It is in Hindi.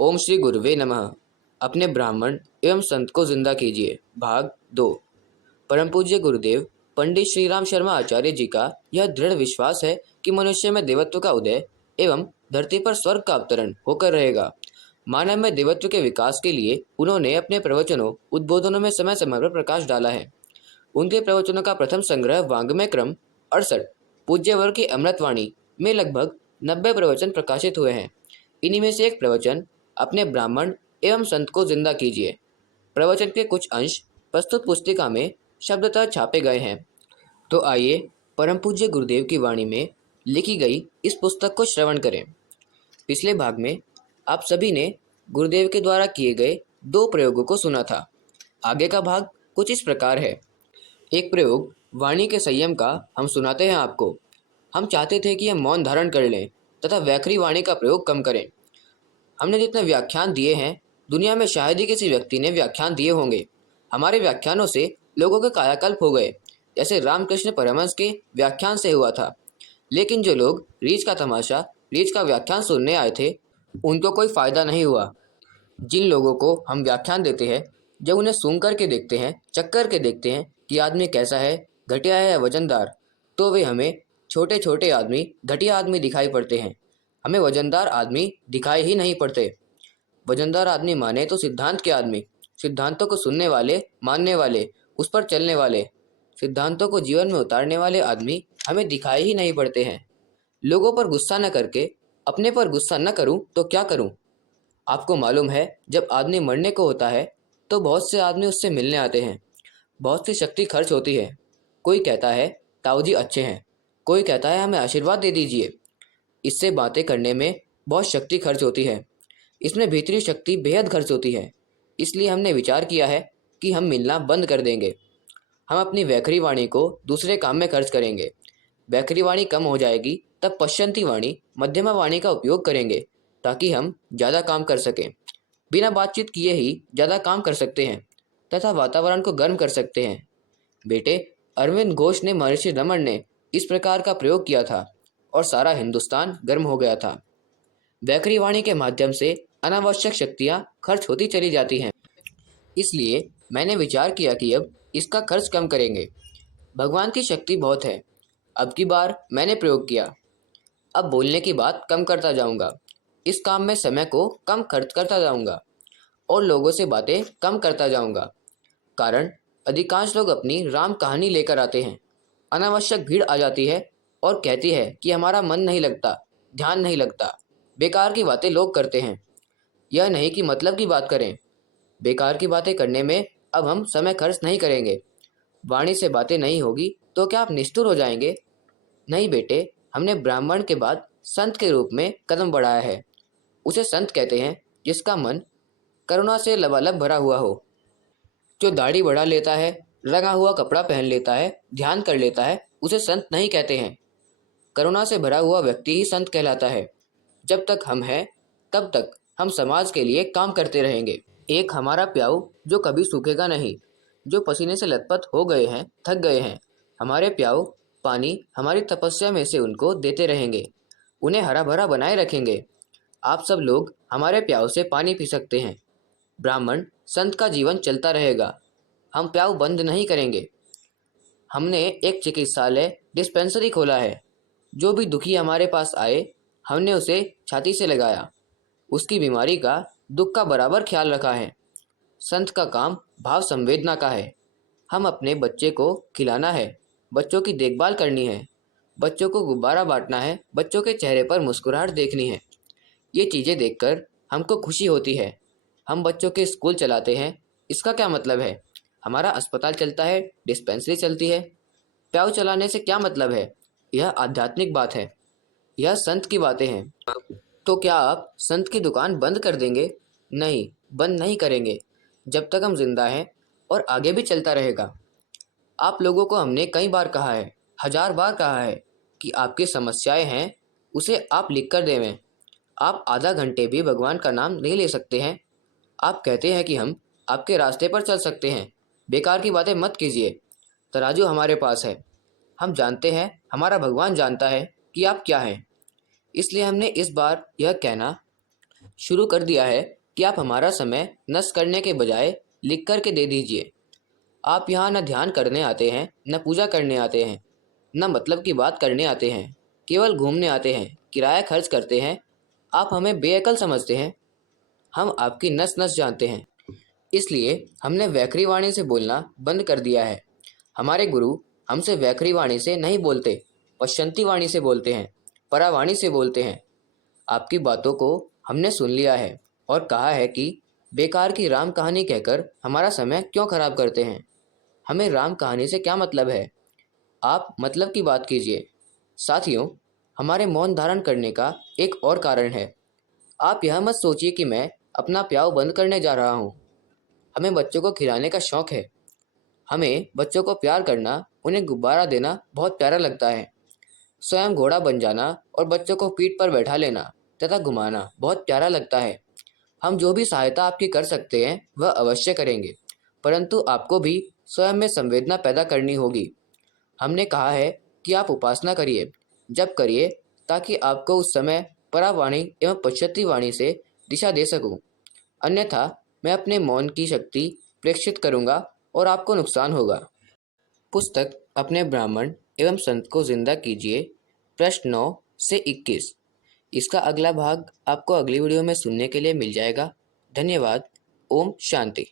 ओम श्री गुरुवे नमः। अपने ब्राह्मण एवं संत को जिंदा कीजिए, भाग 2। परम पूज्य गुरुदेव पंडित श्री राम शर्मा आचार्य जी का यह दृढ़ विश्वास है कि मनुष्य में देवत्व का उदय एवं धरती पर स्वर्ग का अवतरण होकर रहेगा। मानव में देवत्व के विकास के लिए उन्होंने अपने प्रवचनों उद्बोधनों में समय समय पर प्रकाश डाला है। उनके प्रवचनों का प्रथम संग्रह वाङ्मय क्रम 68 पूज्यवर की अमृतवाणी में लगभग 90 प्रवचन प्रकाशित हुए हैं। इन्हीं में से एक प्रवचन अपने ब्राह्मण एवं संत को जिंदा कीजिए प्रवचन के कुछ अंश प्रस्तुत पुस्तिका में शब्दतः छापे गए हैं। तो आइए परम पूज्य गुरुदेव की वाणी में लिखी गई इस पुस्तक को श्रवण करें। पिछले भाग में आप सभी ने गुरुदेव के द्वारा किए गए 2 प्रयोगों को सुना था। आगे का भाग कुछ इस प्रकार है। एक प्रयोग वाणी के संयम का हम सुनाते हैं आपको। हम चाहते थे कि हम मौन धारण कर लें तथा व्याखरी वाणी का प्रयोग कम करें। हमने जितने व्याख्यान दिए हैं, दुनिया में शायद ही किसी व्यक्ति ने व्याख्यान दिए होंगे। हमारे व्याख्यानों से लोगों के कायाकल्प हो गए, जैसे रामकृष्ण परमहंस के व्याख्यान से हुआ था। लेकिन जो लोग रीछ का तमाशा, रीछ का व्याख्यान सुनने आए थे, उनको कोई फायदा नहीं हुआ। जिन लोगों को हम व्याख्यान देते हैं, जब उन्हें सूंघ करके देखते हैं, चख कर के देखते हैं कि आदमी कैसा है, घटिया है या वजनदार, तो वे हमें छोटे छोटे आदमी, घटिया आदमी दिखाई पड़ते हैं। हमें वजनदार आदमी दिखाई ही नहीं पड़ते। वजनदार आदमी माने तो सिद्धांत के आदमी, सिद्धांतों को सुनने वाले, मानने वाले, उस पर चलने वाले, सिद्धांतों को जीवन में उतारने वाले आदमी हमें दिखाई ही नहीं पड़ते हैं। लोगों पर गुस्सा न करके अपने पर गुस्सा न करूं तो क्या करूं? आपको मालूम है, जब आदमी मरने को होता है तो बहुत से आदमी उससे मिलने आते हैं। बहुत सी शक्ति खर्च होती है। कोई कहता है ताऊजी अच्छे हैं, कोई कहता है हमें आशीर्वाद दे दीजिए। इससे बातें करने में बहुत शक्ति खर्च होती है। इसमें भीतरी शक्ति बेहद खर्च होती है। इसलिए हमने विचार किया है कि हम मिलना बंद कर देंगे। हम अपनी वैखरी वाणी को दूसरे काम में खर्च करेंगे। वैखरी वाणी कम हो जाएगी तब पश्चंती वाणी, मध्यमा वाणी का उपयोग करेंगे, ताकि हम ज़्यादा काम कर सकें। बिना बातचीत किए ही ज़्यादा काम कर सकते हैं तथा वातावरण को गर्म कर सकते हैं। बेटे, अरविंद घोष ने, महर्षि रमन ने इस प्रकार का प्रयोग किया था और सारा हिंदुस्तान गर्म हो गया था। वैखरी वाणी के माध्यम से अनावश्यक शक्तियाँ खर्च होती चली जाती हैं। इसलिए मैंने विचार किया कि अब इसका खर्च कम करेंगे। भगवान की शक्ति बहुत है। अब की बार मैंने प्रयोग किया। अब बोलने की बात कम करता जाऊंगा। इस काम में समय को कम खर्च करता जाऊंगा और लोगों से बातें कम करता जाऊंगा। कारण अधिकांश लोग अपनी राम कहानी लेकर आते हैं। अनावश्यक भीड़ आ जाती है और कहती है कि हमारा मन नहीं लगता, ध्यान नहीं लगता। बेकार की बातें लोग करते हैं। यह नहीं कि मतलब की बात करें। बेकार की बातें करने में अब हम समय खर्च नहीं करेंगे। वाणी से बातें नहीं होगी तो क्या आप निष्ठुर हो जाएंगे? नहीं बेटे, हमने ब्राह्मण के बाद संत के रूप में कदम बढ़ाया है। उसे संत कहते हैं जिसका मन करुणा से लबालब भरा हुआ हो। जो दाढ़ी बढ़ा लेता है, रंगा हुआ कपड़ा पहन लेता है, ध्यान कर लेता है, उसे संत नहीं कहते हैं। करुणा से भरा हुआ व्यक्ति ही संत कहलाता है। जब तक हम हैं तब तक हम समाज के लिए काम करते रहेंगे। एक हमारा प्याऊ जो कभी सूखेगा नहीं। जो पसीने से लथपथ हो गए हैं, थक गए हैं, हमारे प्याऊ पानी हमारी तपस्या में से उनको देते रहेंगे, उन्हें हरा भरा बनाए रखेंगे। आप सब लोग हमारे प्याऊ से पानी पी सकते हैं। ब्राह्मण संत का जीवन चलता रहेगा। हम प्याऊ बंद नहीं करेंगे। हमने एक चिकित्सालय डिस्पेंसरी खोला है। जो भी दुखी हमारे पास आए, हमने उसे छाती से लगाया। उसकी बीमारी का, दुख का बराबर ख्याल रखा है। संत का काम भाव संवेदना का है। हम अपने बच्चे को खिलाना है, बच्चों की देखभाल करनी है, बच्चों को गुब्बारा बांटना है, बच्चों के चेहरे पर मुस्कुराहट देखनी है। ये चीज़ें देखकर हमको खुशी होती है। हम बच्चों के स्कूल चलाते हैं। इसका क्या मतलब है? हमारा अस्पताल चलता है, डिस्पेंसरी चलती है। प्याऊ चलाने से क्या मतलब है? यह आध्यात्मिक बात है। यह संत की बातें हैं। तो क्या आप संत की दुकान बंद कर देंगे? नहीं, बंद नहीं करेंगे। जब तक हम जिंदा हैं, और आगे भी चलता रहेगा। आप लोगों को हमने कई बार कहा है, 1000 बार कहा है कि आपकी समस्याएं हैं, उसे आप लिख कर देवें। आप आधा घंटे भी भगवान का नाम नहीं ले सकते हैं। आप कहते हैं कि हम आपके रास्ते पर चल सकते हैं। बेकार की बातें मत कीजिए। तराजू हमारे पास है। हम जानते हैं, हमारा भगवान जानता है कि आप क्या हैं। इसलिए हमने इस बार यह कहना शुरू कर दिया है कि आप हमारा समय नष्ट करने के बजाय लिख कर के दे दीजिए। आप यहाँ न ध्यान करने आते हैं, न पूजा करने आते हैं, न मतलब की बात करने आते हैं, केवल घूमने आते हैं, किराया खर्च करते हैं। आप हमें बेअकल समझते हैं। हम आपकी नस नस जानते हैं, इसलिए हमने वैखरी वाणी से बोलना बंद कर दिया है। हमारे गुरु हमसे वैखरी वाणी से नहीं बोलते, पश्चंती वाणी से बोलते हैं, परावाणी से बोलते हैं। आपकी बातों को हमने सुन लिया है और कहा है कि बेकार की राम कहानी कहकर हमारा समय क्यों खराब करते हैं। हमें राम कहानी से क्या मतलब है? आप मतलब की बात कीजिए। साथियों, हमारे मौन धारण करने का एक और कारण है। आप यह मत सोचिए कि मैं अपना प्याव बंद करने जा रहा हूँ। हमें बच्चों को खिलाने का शौक है। हमें बच्चों को प्यार करना, उन्हें गुब्बारा देना बहुत प्यारा लगता है। स्वयं घोड़ा बन जाना और बच्चों को पीठ पर बैठा लेना तथा घुमाना बहुत प्यारा लगता है। हम जो भी सहायता आपकी कर सकते हैं वह अवश्य करेंगे, परंतु आपको भी स्वयं में संवेदना पैदा करनी होगी। हमने कहा है कि आप उपासना करिए, जप करिए, ताकि आपको उस समय परावाणी एवं पश्चती वाणी से दिशा दे सकूं। अन्यथा मैं अपने मौन की शक्ति प्रेक्षित करूंगा और आपको नुकसान होगा। पुस्तक अपने ब्राह्मण एवं संत को जिंदा कीजिए, प्रश्न 9 से 21। इसका अगला भाग आपको अगली वीडियो में सुनने के लिए मिल जाएगा। धन्यवाद। ओम शांति।